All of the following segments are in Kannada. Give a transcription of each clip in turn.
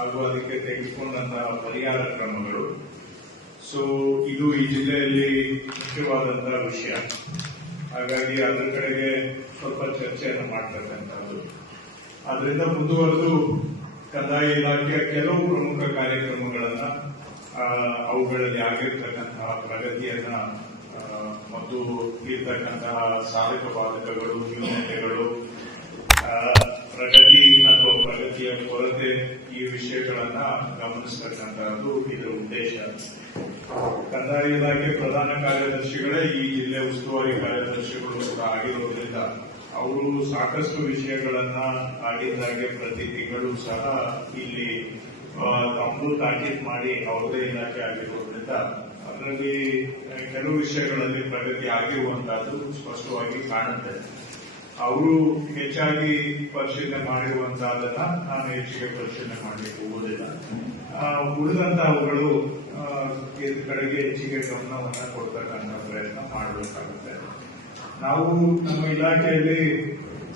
ಹಾಗೂ ಅದಕ್ಕೆ ತೆಗೆದುಕೊಂಡಂತಹ ಪರಿಹಾರ ಕ್ರಮಗಳು. ಸೊ ಇದು ಈ ಜಿಲ್ಲೆಯಲ್ಲಿ ಮುಖ್ಯವಾದಂತಹ ವಿಷಯ. ಹಾಗಾಗಿ ಅದರ ಕಡೆಗೆ ಸ್ವಲ್ಪ ಚರ್ಚೆಯನ್ನು ಮಾಡ್ತಕ್ಕಂಥದ್ದು. ಅದರಿಂದ ಮುಂದುವರೆದು ಕಂದಾಯ ಇಲಾಖೆಯ ಕೆಲವು ಪ್ರಮುಖ ಕಾರ್ಯಕ್ರಮಗಳನ್ನ ಅವುಗಳಲ್ಲಿ ಆಗಿರ್ತಕ್ಕಂತಹ ಪ್ರಗತಿಯನ್ನ ಮತ್ತು ಇರ್ತಕ್ಕಂತಹ ಸಾಧಕ ಬಾಧಕಗಳು, ನ್ಯೂನತೆಗಳು ಪ್ರಗತಿ ಅಥವಾ ಪ್ರಗತಿಯ ಕೊರತೆ ಈ ವಿಷಯಗಳನ್ನ ಗಮನಿಸ್ತಕ್ಕಂತಹದ್ದು ಇದರ ಉದ್ದೇಶ. ಕಂದಾಯ ಇಲಾಖೆ ಪ್ರಧಾನ ಕಾರ್ಯದರ್ಶಿಗಳೇ ಈ ಜಿಲ್ಲೆ ಉಸ್ತುವಾರಿ ಕಾರ್ಯದರ್ಶಿಗಳು ಕೂಡ ಆಗಿರೋದ್ರಿಂದ ಅವರು ಸಾಕಷ್ಟು ವಿಷಯಗಳನ್ನ ಆಗಿದ್ದಾಗೆ ಪ್ರತಿ ತಿಂಗಳು ಸಹ ಇಲ್ಲಿ ತಮ್ಮದು ತಾಕೀತ್ ಮಾಡಿ ಅವರದೇ ಇಲಾಖೆ ಆಗಿರೋದ್ರಿಂದ ಅದರಲ್ಲಿ ಕೆಲವು ವಿಷಯಗಳಲ್ಲಿ ಪ್ರಗತಿ ಆಗಿರುವಂತಹದ್ದು ಸ್ಪಷ್ಟವಾಗಿ ಕಾಣುತ್ತೆ. ಅವರು ಹೆಚ್ಚಾಗಿ ಪರಿಶೀಲನೆ ಮಾಡಿರುವಂತಹದನ್ನ ನಾನು ಹೆಚ್ಚಿಗೆ ಪರಿಶೀಲನೆ ಮಾಡಲಿಕ್ಕೆ ಹೋಗೋದಿಲ್ಲ. ಉಳಿದಂತಹವುಗಳು ಕಡೆಗೆ ಹೆಚ್ಚಿಗೆ ಗಮನವನ್ನ ಕೊಡ್ತಕ್ಕಂಥ ಪ್ರಯತ್ನ ಮಾಡಬೇಕಾಗುತ್ತೆ. ನಾವು ನಮ್ಮ ಇಲಾಖೆಯಲ್ಲಿ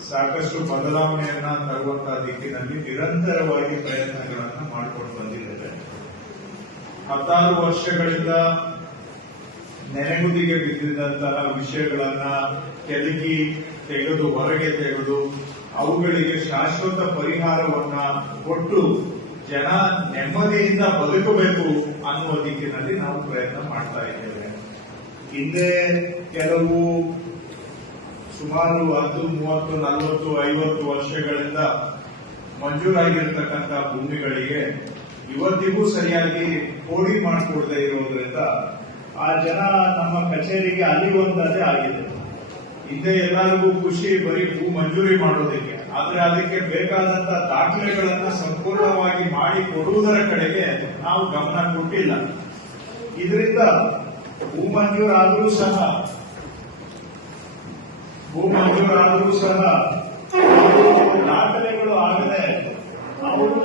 ಸಾಕಷ್ಟು ಬದಲಾವಣೆಯನ್ನ ತರುವಂತಹ ದಿಕ್ಕಿನಲ್ಲಿ ನಿರಂತರವಾಗಿ ಪ್ರಯತ್ನಗಳನ್ನ ಮಾಡಿಕೊಂಡು ಬಂದಿದ್ದೇವೆ. ಹತ್ತಾರು ವರ್ಷಗಳಿಂದ ನೆನೆಗುದಿಗೆ ಬಿದ್ದಿದ್ದಂತಹ ವಿಷಯಗಳನ್ನ ಕೆದಕಿ ತೆಗೆದು, ಹೊರಗೆ ತೆಗೆದು, ಅವುಗಳಿಗೆ ಶಾಶ್ವತ ಪರಿಹಾರವನ್ನ ಕೊಟ್ಟು ಜನ ನೆಮ್ಮದಿಯಿಂದ ಬದುಕಬೇಕು ಅನ್ನುವ ದಿಕ್ಕಿನಲ್ಲಿ ನಾವು ಪ್ರಯತ್ನ ಮಾಡ್ತಾ ಇದ್ದೇವೆ. ಹಿಂದೆ ಕೆಲವು ಸುಮಾರು ಹತ್ತು, ಮೂವತ್ತು, ನಲವತ್ತು, ಐವತ್ತು ವರ್ಷಗಳಿಂದ ಮಂಜೂರಾಗಿರ್ತಕ್ಕಂಥ ಭೂಮಿಗಳಿಗೆ ಇವತ್ತಿಗೂ ಸರಿಯಾಗಿ ಕೋಡಿ ಮಾಡಿಕೊಡದೆ ಇರೋದ್ರಿಂದ ಆ ಜನ ನಮ್ಮ ಕಚೇರಿಗೆ ಅಲಿಯುವಂತದೇ ಆಗಿದೆ. ಹಿಂದೆ ಎಲ್ಲರಿಗೂ ಖುಷಿ, ಬರೀ ಭೂ ಮಂಜೂರಿ ಮಾಡೋದಕ್ಕೆ. ಆದ್ರೆ ಅದಕ್ಕೆ ಬೇಕಾದಂತ ದಾಖಲೆಗಳನ್ನ ಸಂಪೂರ್ಣವಾಗಿ ಮಾಡಿ ಕೊಡುವುದರ ಕಡೆಗೆ ನಾವು ಗಮನ ಕೊಟ್ಟಿಲ್ಲ. ಇದರಿಂದ ಭೂ ಮಂಜೂರಾದರೂ ಸಹ, ಭೂ ಮಂಜೂರಾದರೂ ಸಹ ದಾಖಲೆಗಳು ಆಗದೆ ಅವರು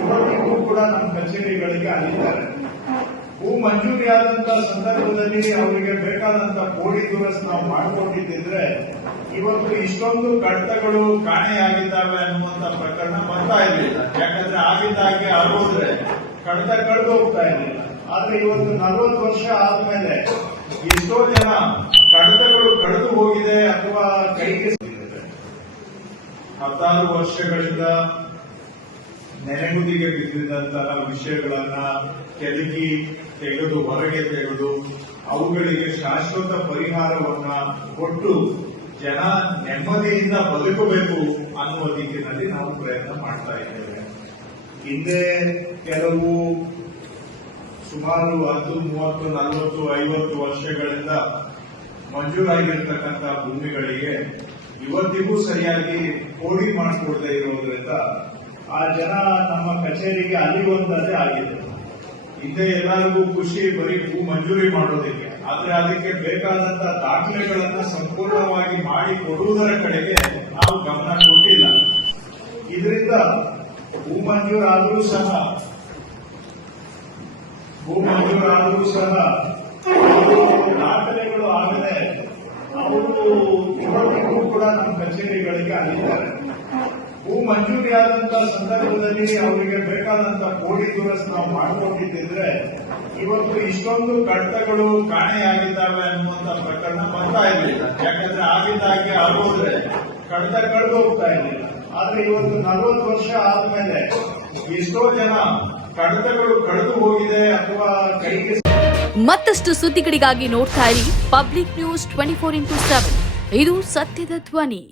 ಇವತ್ತಿಗೂ ಕೂಡ ನಮ್ಮ ಕಚೇರಿಗಳಿಗೆ ಅಲ್ಲಿದ್ದಾರೆ. ಭೂ ಮಂಜೂರಿ ಆದಂತ ಸಂದರ್ಭದಲ್ಲಿ ಅವರಿಗೆ ಬೇಕಾದಂತ ಕೋಡಿ ದುರಸ್ ನಾವು ಮಾಡಿಕೊಂಡಿದ್ದಿದ್ರೆ ಇವತ್ತು ಇಷ್ಟೊಂದು ಕಡತಗಳು ಕಾಣೆಯಾಗಿದ್ದಾವೆ ಅನ್ನುವಂತ ಪ್ರಕರಣ ಬರ್ತಾ ಇರಲಿಲ್ಲ ಯಾಕಂದ್ರೆ ಆಗಿದ್ದಾಗೆ ಆಗೋದ್ರೆ ಕಡತ ಕಳೆದು ಹೋಗ್ತಾ ಇರಲಿಲ್ಲ ಆದ್ರೆ ಇವತ್ತು ನಲವತ್ತು ವರ್ಷ ಆದ್ಮೇಲೆ ಎಷ್ಟೋ ಜನ ಕಡತಗಳು ಕಳೆದು ಹೋಗಿದೆ ಅಥವಾ ಕೈಗೆ. ಹತ್ತಾರು ವರ್ಷಗಳಿಂದ ನೆನೆಗುದಿಗೆ ಬಿದ್ದಿದ್ದಂತಹ ವಿಷಯಗಳನ್ನ ಕೆದಕಿ ತೆಗೆದು, ಹೊರಗೆ ತೆಗೆದು, ಅವುಗಳಿಗೆ ಶಾಶ್ವತ ಪರಿಹಾರವನ್ನ ಕೊಟ್ಟು ಜನ ನೆಮ್ಮದಿಯಿಂದ ಬದುಕಬೇಕು ಅನ್ನುವ ದಿಕ್ಕಿನಲ್ಲಿ ನಾವು ಪ್ರಯತ್ನ ಮಾಡ್ತಾ ಇದ್ದೇವೆ. ಹಿಂದೆ ಕೆಲವು ಸುಮಾರು ಹತ್ತು, ಮೂವತ್ತು, ನಲವತ್ತು, ಐವತ್ತು ವರ್ಷಗಳಿಂದ ಮಂಜೂರಾಗಿರ್ತಕ್ಕಂಥ ಭೂಮಿಗಳಿಗೆ ಇವತ್ತಿಗೂ ಸರಿಯಾಗಿ ಕೋಡಿ ಮಾಡಿಕೊಡದೆ ಇರೋದ್ರಿಂದ ಆ ಜನ ನಮ್ಮ ಕಚೇರಿಗೆ ಅಲಿಯುವಂತದ್ದೇ ಆಗಿದೆ. ಹಿಂದೆ ಎಲ್ಲರಿಗೂ ಖುಷಿ, ಬರೀ ಭೂ ಮಂಜೂರಿ ಮಾಡೋದಕ್ಕೆ. ಆದ್ರೆ ಅದಕ್ಕೆ ಬೇಕಾದಂತ ದಾಖಲೆಗಳನ್ನ ಸಂಪೂರ್ಣವಾಗಿ ಮಾಡಿ ಕೊಡುವುದರ ಕಡೆಗೆ ನಾವು ಗಮನ ಕೊಟ್ಟಿಲ್ಲ. ಇದರಿಂದ ಭೂ ಮಂಜೂರಾದರೂ ಸಹ, ಭೂ ಮಂಜೂರಾದರೂ ಸಹ ದಾಖಲೆಗಳು ಆಗದೆ ಅವರು ಕೂಡ ನಮ್ಮ ಕಚೇರಿಗಳಿಗೆ ಅಲ್ಲಿದ್ದಾರೆ. ಭೂ ಮಂಜೂರಿ ಆದಂತಹ ಸಂದರ್ಭದಲ್ಲಿ ಅವರಿಗೆ ಬೇಕಾದಂತ ಕೋಡಿ ದುರಸ್ ನಾವು ಮಾಡಿಕೊಂಡಿದ್ದಿದ್ರೆ ಇವತ್ತು ಇಷ್ಟೊಂದು ಕಡತಗಳು ಕಾಣೆಯಾಗಿದ್ದಾವೆ ಅನ್ನುವಂತ ಪ್ರಕರಣ ಬರ್ತಾ ಇರಲಿಲ್ಲ ಯಾಕಂದ್ರೆ ಆಗಿದ್ದಾಗೆ ಆಗೋದ್ರೆ ಕಡತ ಕಳೆದು ಹೋಗ್ತಾ ಇರಲಿಲ್ಲ ಆದ್ರೆ ಇವತ್ತು ನಲವತ್ತು ವರ್ಷ ಆದ್ಮೇಲೆ ಎಷ್ಟೋ ಜನ ಕಡತಗಳು ಕಳೆದು ಹೋಗಿದೆ ಅಥವಾ ಕೈಗೆ ಮತ್ತಷ್ಟು ಸುದ್ದಿಗಳಿಗಾಗಿ ನೋಡ್ತಾ ಇರಿ public news twenty four into seven. ಇದು ಸತ್ಯದ ಧ್ವನಿ.